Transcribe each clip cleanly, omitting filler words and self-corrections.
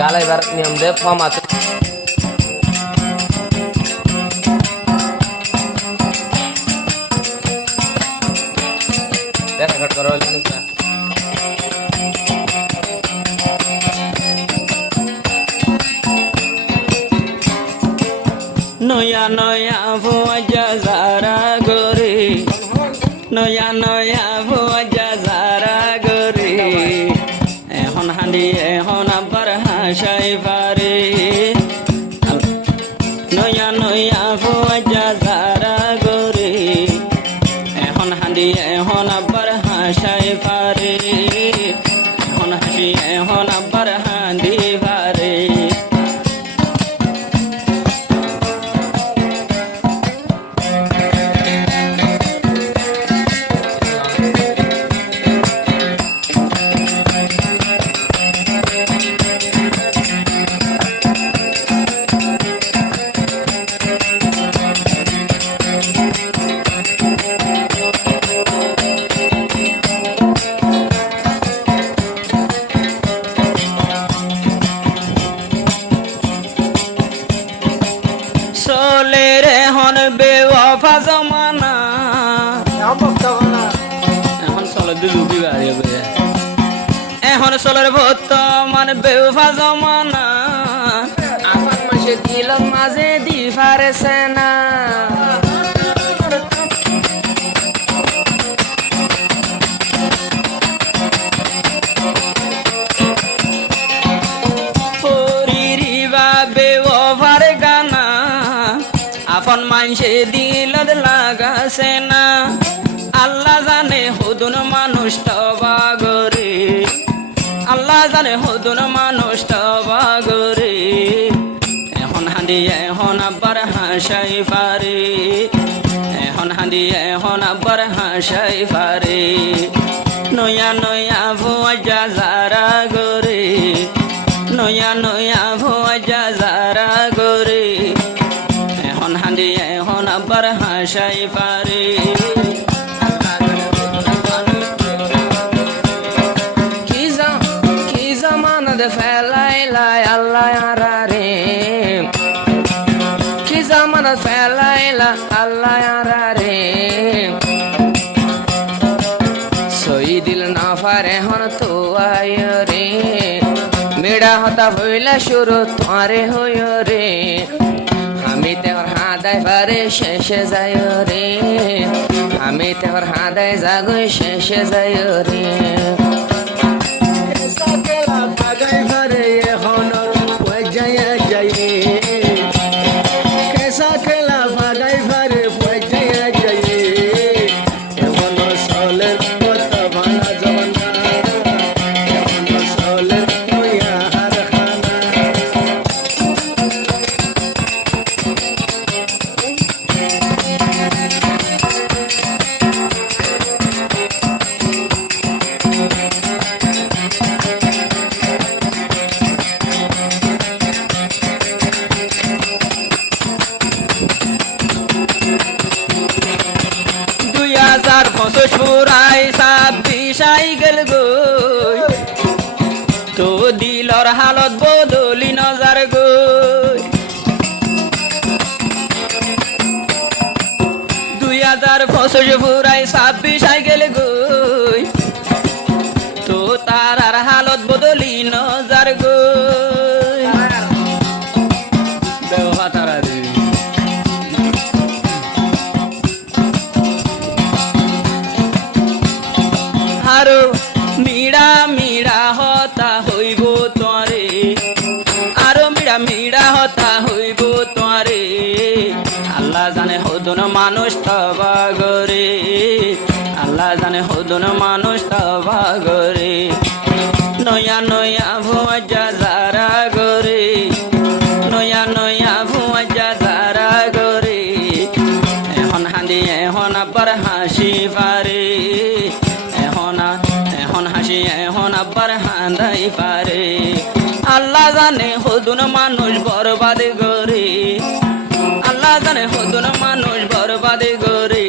গালাইবার নিয়ম দে ফর্ম আছে দেখা কাট করা হইলো না নয়া নয়া ভুয়া যারা গরে নয়া নয়া ভুয়া যারা গরে এখন হাঁডি এখন আবার হাসাই পারে নয়া নয়া ভুয়া যারা গরে এখন হাঁডি এখন আবার হাসাই পারে এখন হাসি এখন আবার হাঁদি পারে চলের এখন বেওয়াফা জমানা এখন চলে দুলুকি বাড়ি এখন চলের বর্তমান বেওয়াফা জমানা আমার মাসে দিল মাঝে দি পারেছে না আপন মানসে দিলত লাগাছে না আল্লাহ জানে হুদুন মানুষ তবা গরে আল্লাহ জানে হুদুন মানুষ তবা গরে এখন হাঁদি এখন আবার হাসাই পারে এখন হাঁদি এখন আবার হাসাই পারে নয়া নয়া ভুয়া যারা গরে নয়া নয়া ভুয়া যারা গরে এখন হাঁদি এখন আবার হাসাই পারে কি জামানত ফেলাইলাই আল্লাহ রে কি জামানত ফেলাইলা আল্লাহ রে সই দিল না পারে হন তো আয় রে মেড়া হতা হইলা শুরু তোমারে হই রে আমি তোর হাদায় পারে শেষে যাই রে আমি তোর হাদায় জাগই শেষে যাই রে ফুরাই 26 আই গেল গো তো দিলর হালত বদলি নজার গো 2025 ফুরাই 26 আই গেল গো তো তার আর হালত বদলি নজার গো দেওয়া তারা আরো মিড়া মিড়া হতা হইব তোরে আরো মিড়া মিড়া হতা হইব তোরে আল্লাহ জানে হদুন মানুষ তবা গরে আল্লাহ জানে হদুন মানুষ তবা গরে নয়া নয়া ভুয়া যারা গরে নয়া নয়া ভুয়া যারা গরে এখন হাঁদি এখন আবার হাসি পারে এখন হাসি এখন আবার হাঁদাই পারে আল্লাহ জানে হদুন মানুষ বরবাদ গরে আল্লাহ জানে হদুন মানুষ বরবাদ গরে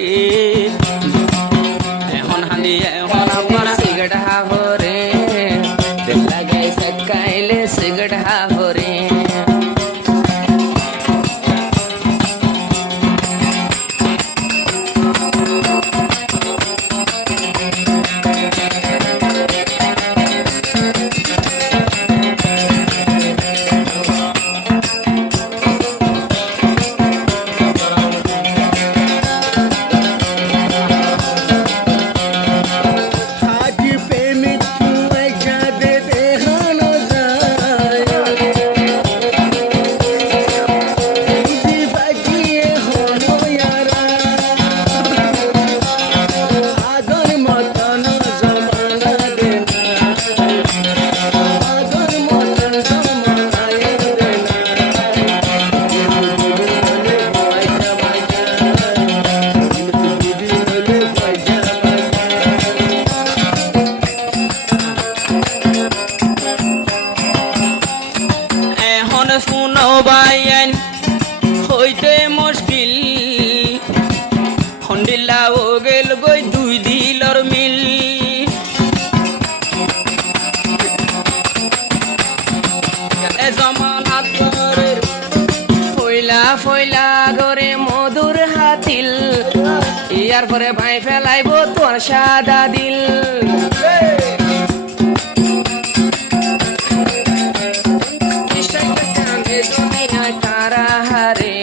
এখন হাঁদি এখন আবার সিগারেট হাবরে বাইন হইতে মুশকিল হন্ডিল্লা ও গেল গই দুই দিলর মিল এ জমানাত গরের ফইলা ফইলা গরে মধুর হাতিল ইয়ার পরে ভাই ফেলাইব তোর সাদা দিল তারা হারে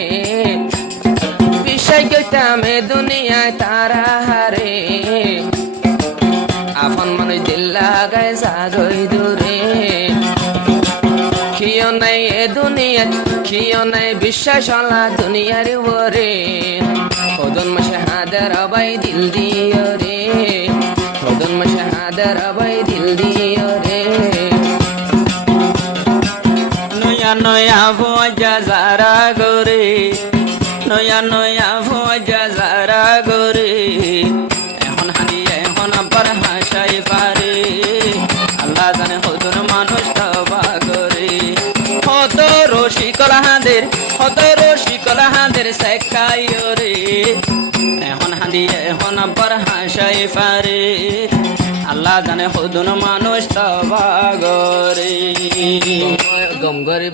বিষয় গইতামে দুনিয়ায় তারা হারে আপন মানুষ দিল লাগায় জাগই দূরে খিও নাই এ দুনিয়া খিও নাই বিশ্বাস হলা দুনিয়ার ওরে ওদন মাসে হাদার আবাই দিল দিও রে ওদন মাসে হাদার আবাই দিল দিও রে নয়া নয়া ভোজা যারা গরে নয়া নয়া ভোজা যারা গরে এখন হানি এখন আবার হাসাই পারে আল্লাহ জানে হতুন মানুষ তবা করে হত রসিকলা হাঁদের শেখাইও রে এখন হাঁদি এখন আবার হাসাই পারে আল্লাহ জানে হতুন মানুষ তবা করে গম গরিব